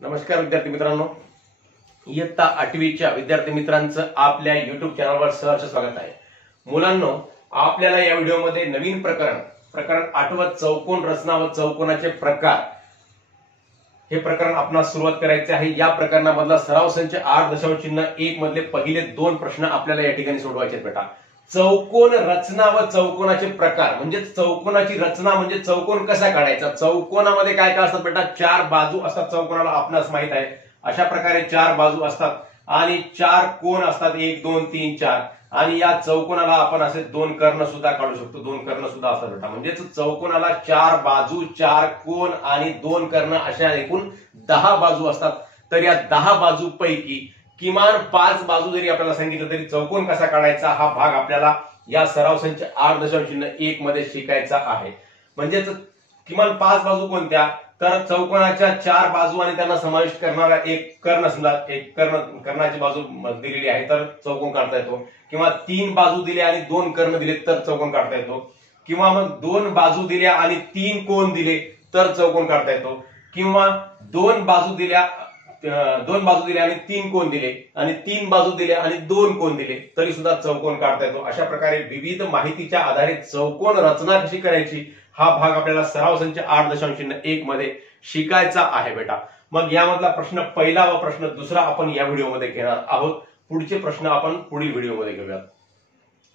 नमस्कार विद्यार्थी मित्रांनो, इयत्ता 8वीच्या विद्यार्थी मित्रांचं आपल्या युट्यूब चॅनलवर सहर्ष स्वागत आहे। मुलांनो, आपल्याला या व्हिडिओमध्ये नवीन प्रकरण 8व चौकोन रचना व चौकोनाचे प्रकार हे प्रकरण आपणास सुरुवात करायचे आहे। या प्रकरणामधला सराव संच 8.1 मधले पहिले 2 प्रश्न आपल्याला या ठिकाणी सोडवायचे आहेत बेटा। चौकोन रचना व चौकोनाचे प्रकार म्हणजे चौकोनाची रचना म्हणजे चौकोन कसा काढायचा। चौकोनामध्ये काय काय असतात बेटा, 4 बाजू असतात चौकोनाला, आपणास माहित आहे। अशा प्रकारे 4 बाजू असतात आणि 4 कोन असतात, 1 2 3 4। आणि या चौकोनाला आपण असे 2 कर्ण सुद्धा काढू शकतो, 2 कर्ण सुद्धा असतात बेटा। म्हणजे चौकोनाला 4 बाजू, 4 कोन आणि 2 कर्ण अशा एकूण 10 बाजू असतात। तर या 10 बाजूपैकी किमान 5 बाजू जरी आपल्याला सांगितलं तरी चौकोन कसा काढायचा हा भाग आपल्याला या सराव संच 8.1 मध्ये शिकायचा आहे। म्हणजे किमान 5 बाजू कोणत्या, तर चौकोनाच्या 4 बाजू आणि त्यांना समाविष्ट करणारा एक कर्ण, समजा एक कर्णाची बाजू दिलेली आहे तर चौकोन काढता येतो, किंवा 3 बाजू दिल्या आणि 2 कर्ण दिले तर चौकोन काढता येतो, किंवा मग 2 बाजू दिल्या आणि 3 कोन दिले तर चौकोन काढता येतो, किंवा 2 बाजू दिल्या आणि 3 कोन दिले आणि 3 बाजू दिल्या आणि 2 कोन दिले तरी सुद्धा चौकोन काढता येतो। अशा प्रकारे विविध माहितीच्या आधारे चौकोन रचना कशी करायची हा भाग आपल्याला सराव संच 8.1 मध्ये शिकायचा आहे बेटा। मग यामधला प्रश्न पहिला व प्रश्न दुसरा आपण या व्हिडिओमध्ये घेणार आहोत। पुढचे प्रश्न आपण पुढील व्हिडिओमध्ये घेऊयात।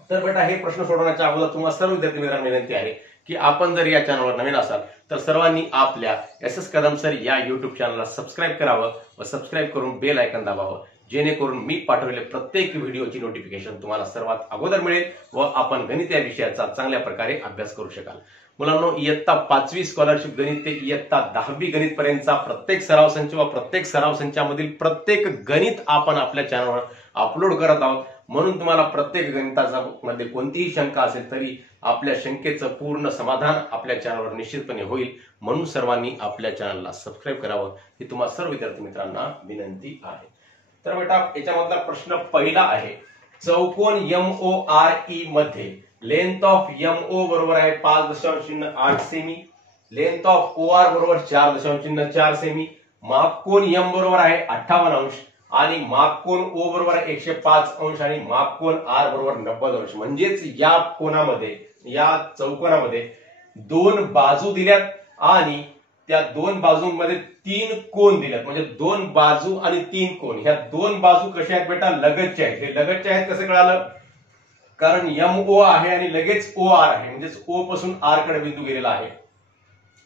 तर बेटा, हे प्रश्न सोडवण्याच्या अगोदर तुम्हाला सर्व विद्यार्थी मित्रांना विनंती आहे की आपण जर या चॅनलवर नवीन असाल तर सर्वांनी आपल्या एस कदम सर या युट्यूब चॅनलला सबस्क्राइब करावं व सबस्क्राइब करून बेल आयकॉन दाबावं, जेणेकरून मी पाठवलेले प्रत्येक व्हिडिओची नोटिफिकेशन तुम्हाला सर्वात अगोदर मिळेल व आपण गणित या विषयाचा चांगल्या प्रकारे अभ्यास करू शकाल। मुलांनो, इयत्ता 5वी स्कॉलरशिप गणित ते इयत्ता 10वी गणित पर्यंतचा प्रत्येक सराव संच व प्रत्येक सराव संचामधील प्रत्येक गणित आपण आपल्या चॅनलवर अपलोड करत आहोत। म्हणून तुम्हाला प्रत्येक गणिताचा मध्ये कोणतीही शंका असेल तरी आपल्या शंकेचं पूर्ण समाधान आपल्या चॅनलवर निश्चितपणे होईल। म्हणून सर्वांनी आपल्या चॅनलला सबस्क्राइब करावं ही तुम्हाला सर्व विद्यार्थी मित्रांना विनंती आहे। तर बेटा, याच्यामधला प्रश्न पहिला आहे, चौकोन MORE मध्ये लेंथ ऑफ MO बरोबर आहे 5.8 सेमी, लेंथ ऑफ OR बरोबर 4.4 सेमी, मापकोन M बरोबर आहे 58 अंश आणि मापकोन O बरोबर आहे 105 अंश आणि मापकोन R बरोबर 90 अंश। म्हणजेच या कोनामध्ये, या चौकोनामध्ये 2 बाजू दिल्यात आणि त्या 2 बाजूंमध्ये 3 कोन दिल्यात। म्हणजे 2 बाजू आणि 3 कोन, ह्या 2 बाजू कशा आहेत बेटा, लगतच्या आहेत। हे लगतच्या आहेत कसं कळालं, कारण MO आहे आणि लगेच OR आहे, म्हणजेच O पासून R कडे बिंदू गेलेला आहे,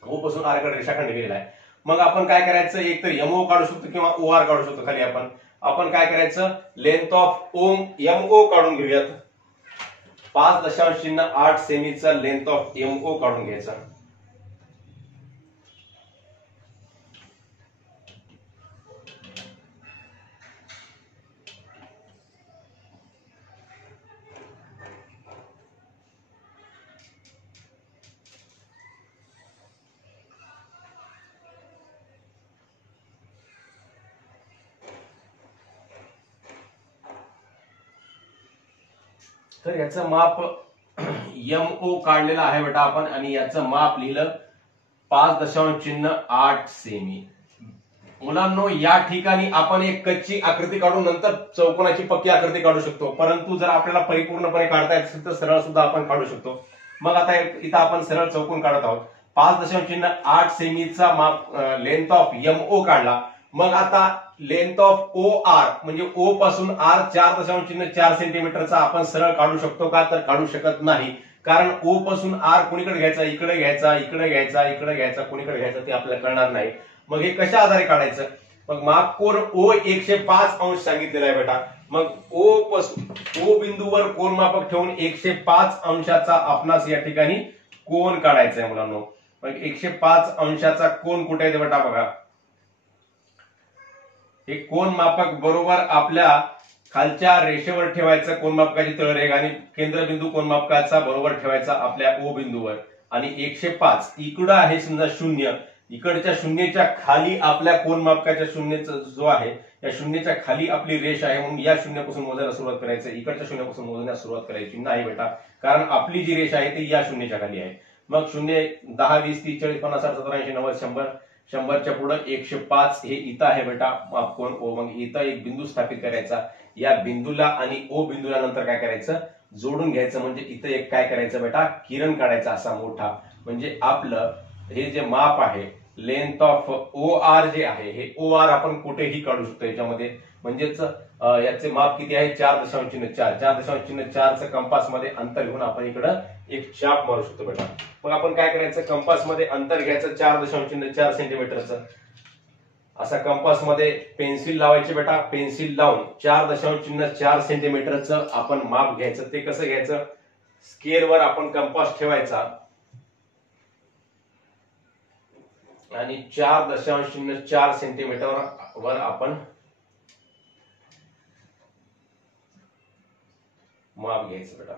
O पासून R कडे रेषाखंड गेलेला आहे। मग आपण काय करायचं, एक तर MO काढू शकतो किंवा OR काढू शकतो। खाली आपण काय करायचं, लेंथ ऑफ MO काढून घेऊयात। 5.8 सेमीचा लेंथ ऑफ MO काढून घ्यायचा। तर याचं माप MO काढलेलं आहे बेटा आपण, आणि याचं माप लिहिलं 5.8 सेमी। मुलांनो, या ठिकाणी आपण एक कच्ची आकृती काढून नंतर चौकोनाची पक्की आकृती काढू शकतो, परंतु जर आपल्याला परिपूर्णपणे काढता येत असेल तर सरळ सुद्धा आपण काढू शकतो। मग आता इथं आपण सरळ चौकोन काढत आहोत। 5.8 सेमीचा माप लेंथ ऑफ MO काढला। मग आता लेंथ ऑफ OR म्हणजे O पासून R 4.4 सेंटीमीटरचा आपण सरळ काढू शकतो का, तर काढू शकत नाही, कारण O पासून R कोणीकडे घ्यायचा, इकडे घ्यायचा, इकडे घ्यायचा, इकडे घ्यायचा, कोणीकडे घ्यायचा ते आपल्याला कळणार नाही। मग हे कशा आधारे काढायचं, मग मापकोन O 105 अंश सांगितलेला आहे बेटा। मग O बिंदूवर कोन मापक ठेवून 105 अंशाचा आपणास या ठिकाणी कोन काढायचा आहे मुलांनो। मग 105 अंशाचा कोन कुठे आहे बेटा, बघा, हे कोन मापक बरोबर आपल्या खालच्या रेषेवर ठेवायचं, कोन मापकाची तळरेघ, आणि केंद्रबिंदू कोन मापकाचा बरोबर ठेवायचा आपल्या O बिंदूवर, आणि 105 इकडं आहे समजा 0, इकडच्या शून्याच्या खाली आपल्या कोन मापकाच्या शून्याचा जो आहे या शून्याच्या खाली आपली रेष आहे, म्हणून या शून्यापासून मोजायला सुरुवात करायचं, इकडच्या शून्यापासून मोजण्यास सुरुवात करायची नाही बेटा, कारण आपली जी रेष आहे ती या शून्याच्या खाली आहे। मग 0 10 20 30 40 50 60 70 80 90 100 100च्या पुढे 105 हे इथं आहे बेटा मापकोन ओ. मग इथं एक बिंदू स्थापित करायचा, या बिंदूला आणि ओ बिंदूला नंतर काय करायचं, जोडून घ्यायचं. म्हणजे इथं एक काय करायचं बेटा, किरण काढायचा असा मोठा. म्हणजे आपलं हे जे माप आहे length of O R J आहे, हे ओ आर आपण कुठेही काढू शकतो याच्यामध्ये. म्हणजेच याचे माप किती आहे, 4.4. 4.4चं कंपास मध्ये अंतर घेऊन आपण इकडं एक चाप मारू शकतो बेटा. मग आपण काय करायचं, कंपास मध्ये अंतर घ्यायचं 4.4 सेंटीमीटरचं. असा कंपास मध्ये पेन्सिल लावायची बेटा. पेन्सिल लावून 4.4 सेंटीमीटरचं आपण माप घ्यायचं. ते कसं घ्यायचं, स्केलवर आपण कंपास ठेवायचा आणि 4.4 सेंटीमीटर वर आपण माप घ्यायचं बेटा.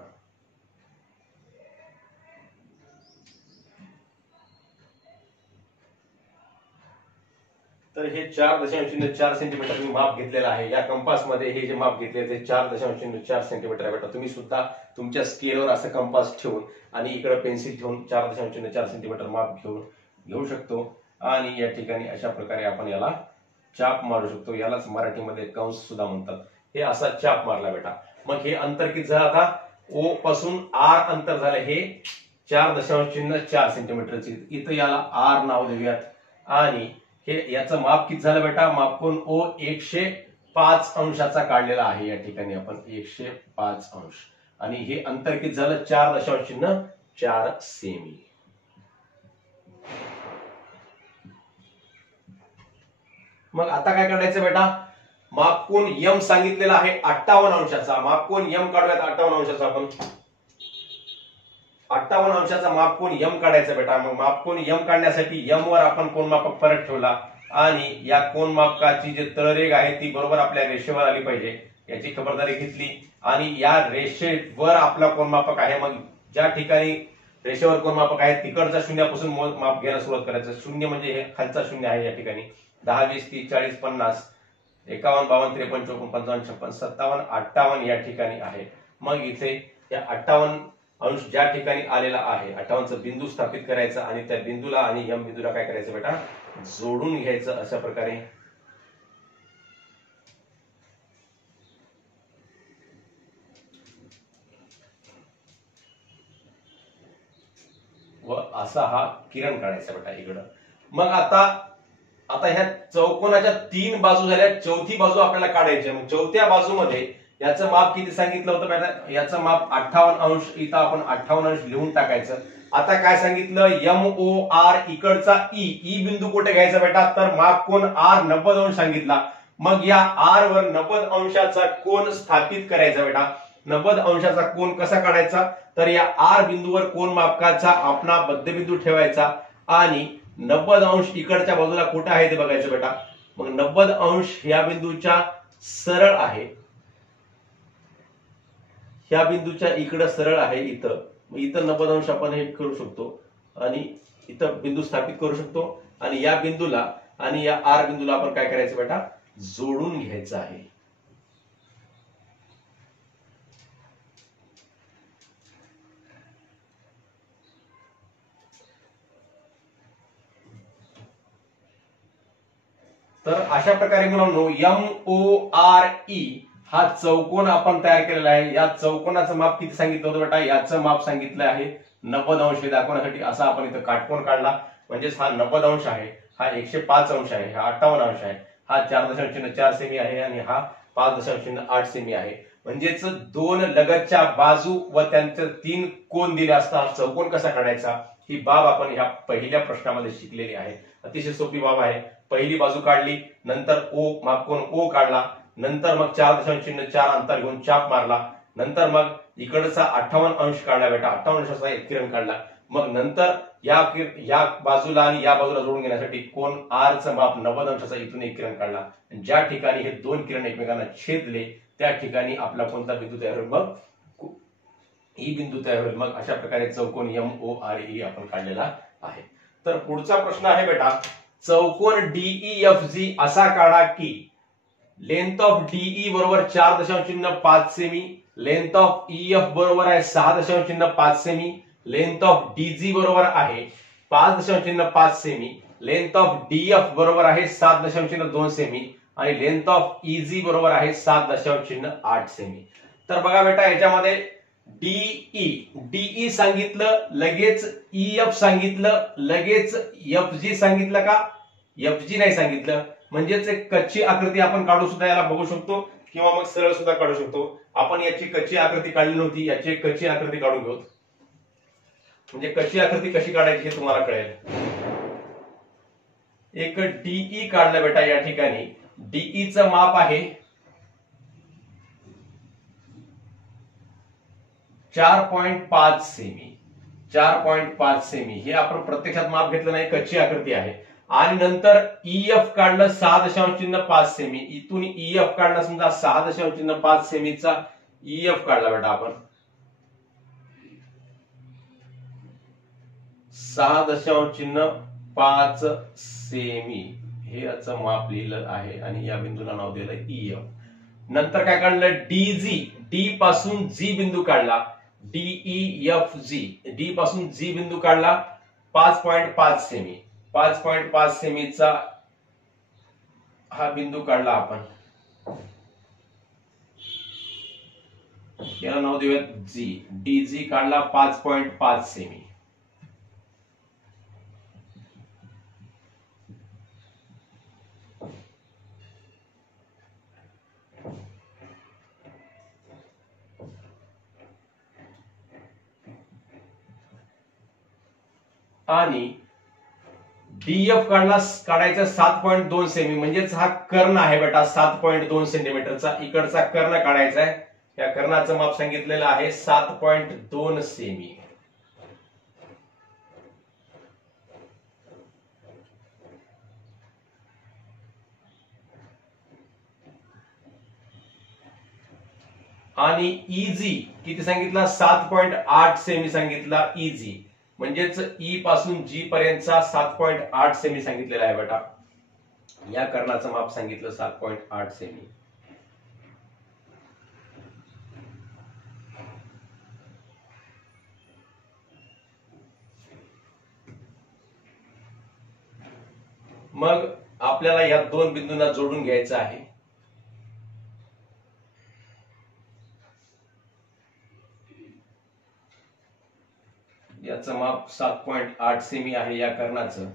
तर हे 4.4 सेंटीमीटर मी माप घेतलेलं आहे. या कंपास मध्ये हे जे माप घेतले ते 4.4 सेंटीमीटर आहे बेटा. तुम्ही सुद्धा तुमच्या स्केलवर असं कंपास ठेवून आणि इकडे पेन्सिल ठेवून 4.4 सेंटीमीटर माप घेऊ शकतो. आणि या ठिकाणी अशा प्रकारे आपण याला चाप मारू शकतो. यालाच मराठीमध्ये कंस सुद्धा म्हणतात. हे असा चाप मारला बेटा. मग हे अंतर किती झालं, आता ओ पासून आर अंतर झालं हे 4.4 सेंटीमीटरची. इथं याला आर नाव देऊयात. आणि हे याचं माप किती झालं बेटा, मापकोन ओ 105 अंशाचा काढलेला आहे. या ठिकाणी आपण 105 अंश. आणि हे अंतर किती झालं, 4.4 सेमी. मग आता काय करायचं बेटा, मापकोन यम सांगितलेला आहे 58 अंशाचा. मापकोन यम काढूयात 58 अंशाचा. आपण 58 अंशाचा मापकोन यम काढायचा बेटा. मग मापकोन यम काढण्यासाठी यम वर आपण कोनमापक परत ठेवला आणि या कोनमापकाची जी तळरेघ आहे ती बरोबर आपल्या रेषेवर आली पाहिजे याची खबरदारी घेतली. आणि या रेषेवर आपला कोनमापक आहे. मग ज्या ठिकाणी रेषेवर कोनमापक आहे तिकडच्या शून्यापासून माप घ्यायला सुरुवात करायचं. शून्य म्हणजे हे खालचा शून्य आहे. या ठिकाणी 10, 20, 30, 40, 50, 51, 52, 53, 54, 55, 56, 57, 58 या ठिकाणी आहे. मग इथे या 58 अंश ज्या ठिकाणी आलेला आहे 58चा बिंदू स्थापित करायचा आणि त्या बिंदूला आणि यम बिंदूला काय करायचं बेटा, जोडून घ्यायचं अशा प्रकारे. व असा हा किरण काढायचा बेटा इकडं. मग आता ह्या चौकोनाच्या 3 बाजू झाल्या, चौथी बाजू आपल्याला काढायची. मग चौथ्या बाजूमध्ये याचं माप किती सांगितलं होतं बेटा, याचं माप 58 अंश. इथं आपण 58 अंश लिहून टाकायचं. आता काय सांगितलं, एम ओ आर इकडचा ई बिंदू कुठे घ्यायचा बेटा, तर मापकोन आर 90 अंश सांगितला. मग या आर वर 90 अंशाचा कोन स्थापित करायचा बेटा. 90 अंशाचा कोन कसा काढायचा, तर या आर बिंदूवर कोन मापकाचा आपला मध्यबिंदू ठेवायचा आणि 90 अंश इकडच्या बाजूला कुठे आहे ते बघायचं बेटा. मग 90 अंश या बिंदूच्या सरळ आहे, ह्या बिंदूच्या इकडे सरळ आहे. इथं 90 अंश आपण हे करू शकतो आणि इथं बिंदू स्थापित करू शकतो. आणि या बिंदूला आणि या आर बिंदूला आपण काय करायचं बेटा, जोडून घ्यायचं आहे. तर अशा प्रकारे मुलांनो एम ओ आर ई हा चौकोन आपण तयार केलेला आहे. या चौकोनाचं माप किती सांगितलं होतं बेटा, याचं माप सांगितलं आहे 90 अंश. हे दाखवण्यासाठी असा आपण इथं काटकोन काढला. म्हणजेच हा 90 अंश आहे, हा 105 अंश आहे, हा 58 अंश आहे, हा 4.4 सेमी आहे आणि हा 5.8 सेमी आहे. म्हणजेच 2 लगतच्या बाजू व त्यांचे 3 कोन दिले असता चौकोन कसा काढायचा ही बाब आपण ह्या पहिल्या प्रश्नामध्ये शिकलेली आहे. अतिशय सोपी बाब आहे. पहिली बाजू काढली, नंतर ओ मापकोन ओ काढला, नंतर मग 4.4 अंतर घेऊन चाप मारला, नंतर मग इकडचा 58 अंश काढला बेटा, 58 अंशाचा एक किरण काढला. मग नंतर या बाजूला आणि या बाजूला जोडून घेण्यासाठी कोन आर चं माप 90 अंशाचा इथून एक किरण काढला. ज्या ठिकाणी हे 2 किरण एकमेकांना छेदले त्या ठिकाणी आपला कोणता बिंदू तयार होईल, मग ई बिंदू तयार होईल. मग अशा प्रकारे चौकोन एम ओ आर ई आपण काढलेला आहे. तर पुढचा प्रश्न आहे बेटा, चौकोन डीईएफजी असा काढा की लेंथ ऑफ डीई बरोबर 4.5 सेमी, लेंथ ऑफ ईएफ बरोबर आहे 6.5 सेमी, लेंथ ऑफ डीजी बरोबर आहे 5.5 सेमी लेंथ ऑफ डीएफ बरोबर आहे 7.2 सेमी आणि लेंथ ऑफ इजी बरोबर आहे 7.8 सेमी. तर बघा बेटा याच्यामध्ये डीई सांगितलं, लगेच ईएफ सांगितलं, लगेच एफजी सांगितलं का? एफजी नाही सांगितलं, म्हणजेच एक कच्ची आकृती आपण काढू सुद्धा याला बघू शकतो किंवा मग सरळ सुद्धा काढू शकतो. आपण याची कच्ची आकृती काढली नव्हती, याची एक कच्ची आकृती काढून घेऊ. म्हणजे कच्ची आकृती कशी काढायची हे तुम्हाला कळेल. एक डीई काढलं बेटा या ठिकाणी. डीईचं माप आहे 4.5 सेमी. 4.5 सेमी हे आपण प्रत्यक्षात माप घेतलं नाही, कच्ची आकृती आहे. आणि नंतर ईएफ काढलं 6.5 सेमी. इथून ईएफ काढला समजा 6.5 सेमीचा ईएफ काढला बेटा आपण. 6.5 सेमी हे याचं माप लिहिलं आहे आणि या बिंदूला नाव दिलं ईएफ. नंतर काय काढलं? डीजी. डी पासून जी बिंदू काढला. डीईएफजी. डी पासून जी बिंदू काढला 5.5 सेमी. 5.5 सेमीचा हा बिंदू काढला आपण. याला नाव देऊयात जी. डीजी काढला 5.5 सेमी. आणि डीएफ काढायचा 7.2 सेमी, म्हणजेच हा कर्ण आहे बेटा 7.2 सेंटीमीटरचा. इकडचा कर्ण काढायचा आहे. या कर्णाचं माप सांगितलेलं आहे 7.2 सेमी. आणि इजी किती सांगितला? 7.8 सेमी सांगितला इजी. म्हणजेच ई पासून जी पर्यंतचा 7.8 सेमी सांगितलेला आहे बेटा. या कर्णाचं माप सांगितलं 7.8 सेमी. मग आपल्याला या दोन बिंदूंना जोडून घ्यायचं आहे. याचं माप 7.8 सेमी आहे या कर्णाचं.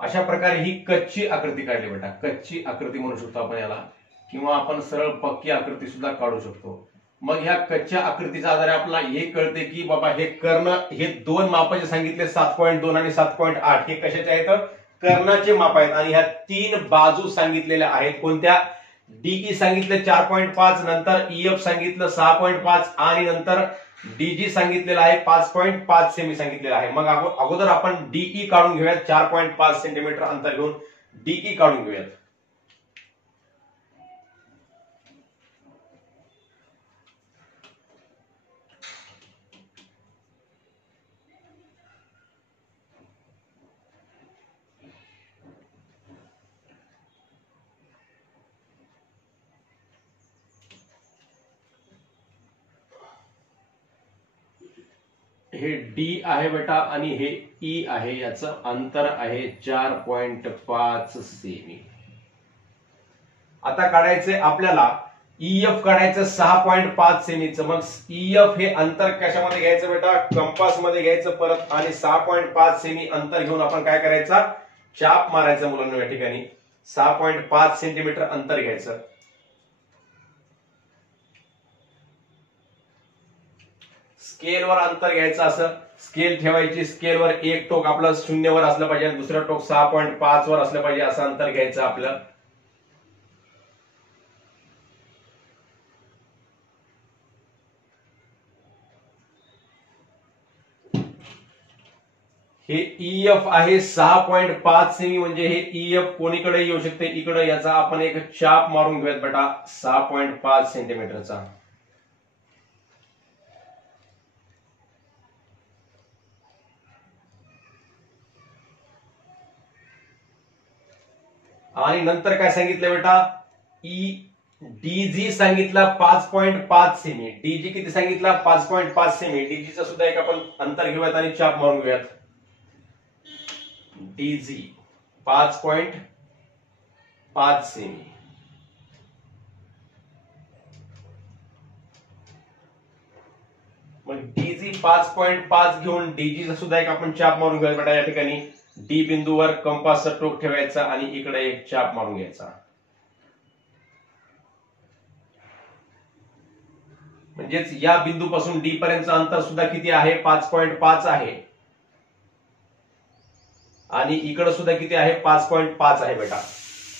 अशा प्रकारे ही कच्ची आकृती काढली बेटा. कच्ची आकृती म्हणू शकतो आपण याला, किंवा आपण सरळ पक्की आकृती सुद्धा काढू शकतो. मग ह्या कच्च्या आकृतीचा आधारे आपल्याला हे कळते की बाबा हे कर्ण हे दोन मापाचे सांगितले 7.2 आणि 7.8 हे कशाचे आहेत? कर्णाचे माप आहेत. आणि ह्या तीन बाजू सांगितलेल्या आहेत. कोणत्या? डीई सांगितलं 4.5, नंतर ईएफ सांगितलं 6.5 आणि नंतर डीजी सांगितलेलं आहे 5.5 सेमी सांगितलेलं आहे. मग अगोदर आपण डीई काढून घेऊयात. 4.5 सेंटीमीटर अंतर घेऊन डीई काढून घेऊयात. हे डी आहे बेटा आणि हे ई आहे. याचं अंतर आहे 4.5 सेमी. आता काढायचंय आपल्याला ईएफ काढायचं 6.5 सेमीचं. मग ईएफ हे अंतर कशामध्ये घ्यायचं बेटा? कंपास मध्ये घ्यायचं परत. आणि 6.5 सेमी अंतर घेऊन आपण काय करायचा? चाप मारायचा मुलांना. या ठिकाणी 6.5 सेंटीमीटर अंतर घ्यायचं. स्केलवर अंतर घ्यायचं. असं स्केल ठेवायची. स्केलवर एक टोक आपलं 0 वर असलं पाहिजे आणि दुसरं टोक 6.5 वर असलं पाहिजे. असं अंतर घ्यायचं आपलं. हे ईएफ आहे 6.5 सेमी. म्हणजे हे ईएफ कोणीकडे येऊ शकते? इकडे. याचा आपण एक चाप मारून घेऊयात बेटा 6.5 सेंटीमीटरचा. आणि नंतर काय सांगितलं बेटा? डीजी सांगितला 5.5 सेमी. डीजी किती सांगितला? 5.5 सेमी. डीजीचं सुद्धा एक आपण अंतर घेऊयात आणि चाप मारून घेऊयात. डीजी 5.5 सेमी. मग डीजी 5.5 घेऊन डीजीचा सुद्धा एक आपण चाप मारून घेऊयात बेटा. या ठिकाणी डी बिंदूवर कंपासचा टोक ठेवायचा आणि इकडे एक चाप मारून घ्यायचा. म्हणजेच या बिंदूपासून डी पर्यंतचं अंतर सुद्धा किती आहे? 5.5 आहे. आणि इकडे सुद्धा किती आहे? 5.5 आहे बेटा.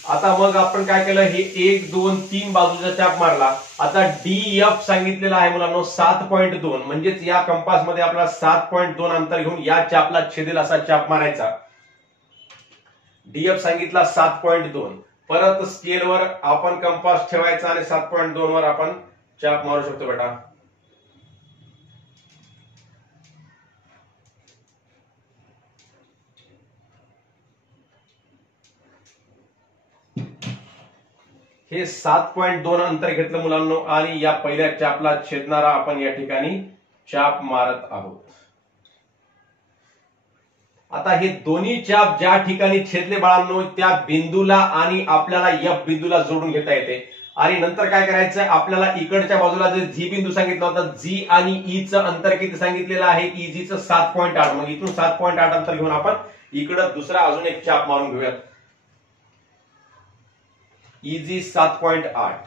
आता मग आपण काय केलं? हे 1 2 3 बाजूचा चाप मारला. आता डीएफ सांगितलेला आहे मुलांनो 7.2. म्हणजेच या कंपास मध्ये आपल्याला 7.2 अंतर घेऊन या चापला छेदेल असा चाप मारायचा. डीएफ सांगितला 7.2. परत स्केलवर आपण कंपास ठेवायचा आणि 7.2 वर आपण चाप मारू शकतो बेटा. हे 7.2 अंतर घेतलं मुलांनो आणि या पहिल्या चापला छेदणारा आपण या ठिकाणी चाप मारत आहोत. आता हे दोन्ही चाप ज्या ठिकाणी छेदले बाळांनो त्या बिंदूला आणि आपल्याला एफ बिंदूला जोडून घेता येते. आणि नंतर काय करायचं? आपल्याला इकडच्या बाजूला जे जी बिंदू सांगितला होता, जी आणि ई चं अंतर किती सांगितलेलं आहे? इजीचं 7.8. मग इथून 7.8 अंतर घेऊन आपण इकडं दुसरा अजून एक चाप मारून घेऊयात. इजी 7.8.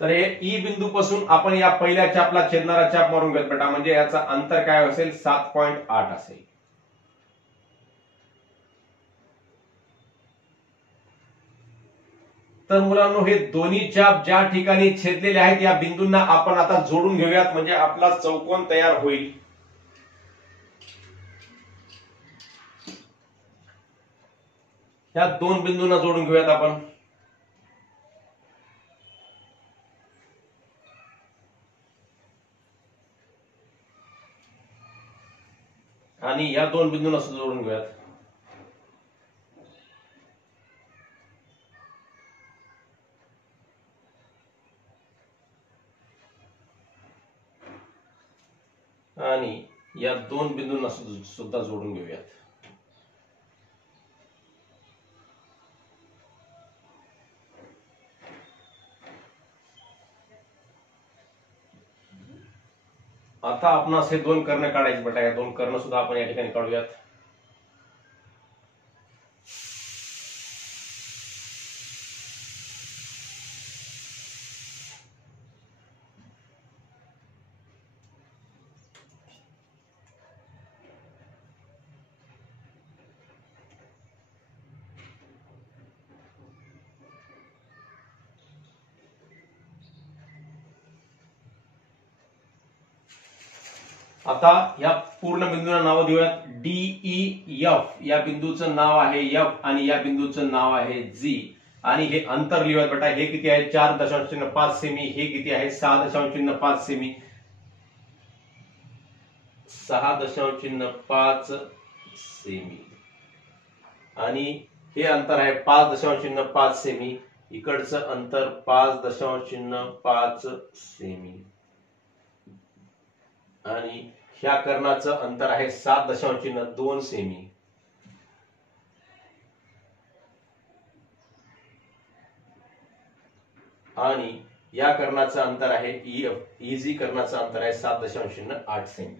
तर हे ई बिंदूपासून आपण या पहिल्या चापला छेदणारा चाप मारून घेत बेटा. म्हणजे याचा अंतर काय असेल? 7.8 असेल. तर मुलांनो हे दोन्ही चाप ज्या ठिकाणी छेदलेले आहेत या बिंदूंना आपण आता जोडून घेऊयात. म्हणजे आपला चौकोन तयार होईल. या दोन बिंदूंना जोडून घेऊयात आपण. आणि या दोन बिंदूंना सुद्धा जोडून घेऊयात. आणि या दोन बिंदूंना सुद्धा जोडून घेऊयात. आता आपण असे दोन कर्ण काढायचे बेटा. या दोन कर्ण सुद्धा आपण या ठिकाणी काढूयात. आता या पूर्ण बिंदूला नाव देऊयात. D E F. या बिंदूचं नाव आहे एफ आणि या बिंदूचं नाव आहे जी. आणि हे अंतर लिहूयात बेटा. हे किती आहे? 4.5 सेमी. हे किती आहे? 6.5 सेमी. 6.5 सेमी. आणि हे अंतर आहे 5.5 सेमी. इकडचं अंतर 5.5 सेमी. आणि ह्या कर्णाचं अंतर आहे 7.2 सेमी. आणि या कर्णाचं अंतर आहे इजी कर्णाचं अंतर आहे 7.8 सेमी.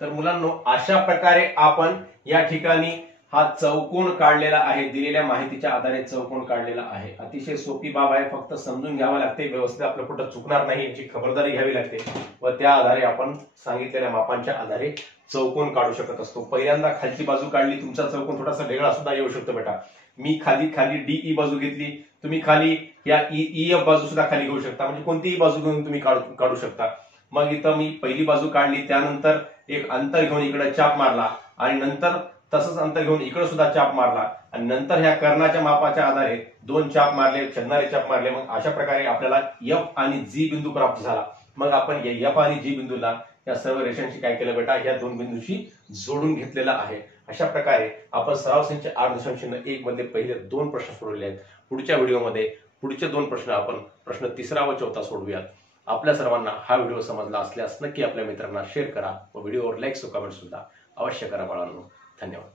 तर मुलांनो अशा प्रकारे आपण या ठिकाणी हा चौकोन काढलेला आहे. दिलेल्या माहितीच्या आधारे चौकोन काढलेला आहे. अतिशय सोपी बाब आहे. फक्त समजून घ्यावं लागते. व्यवस्थित आपलं कुठं चुकणार नाही याची खबरदारी घ्यावी लागते. व त्या आधारे आपण सांगितलेल्या मापांच्या आधारे चौकोन काढू शकत असतो. पहिल्यांदा खालची बाजू काढली. तुमचा चौकोन थोडासा वेगळा सुद्धा येऊ शकतो बेटा. मी खाली डीई बाजू घेतली. तुम्ही खाली या ईएफ बाजू सुद्धा खाली घेऊ शकता. म्हणजे कोणतीही बाजू घेऊन तुम्ही काढू शकता. मग इथं मी पहिली बाजू काढली, त्यानंतर एक अंतर घेऊन इकडे चाप मारला आणि नंतर तसंच अंतर घेऊन इकडे सुद्धा चाप मारला आणि नंतर ह्या कर्णाच्या मापाच्या आधारे 2 चाप मारले, छेदणारे चाप मारले। मग अशा प्रकारे आपल्याला एफ आणि जी बिंदू प्राप्त झाला। मग आपण या एफ आणि जी बिंदूला या सर्व रेषांशी काय केलं बेटा, या 2 बिंदूंशी जोडून घेतलेला आहे। अशा प्रकारे आपण सराव संच 8.1 मध्ये पहिले 2 प्रश्न सोडवले आहेत। पुढच्या व्हिडिओमध्ये पुढचे 2 प्रश्न आपण प्रश्न 3रा व 4था सोडवूयात। आपल्या सर्वांना हा व्हिडिओ समजला असल्यास नक्की आपल्या मित्रांना शेअर करा व व्हिडिओवर लाईक व कमेंट सुद्धा अवश्य करा बाळांनो। धन्यवाद।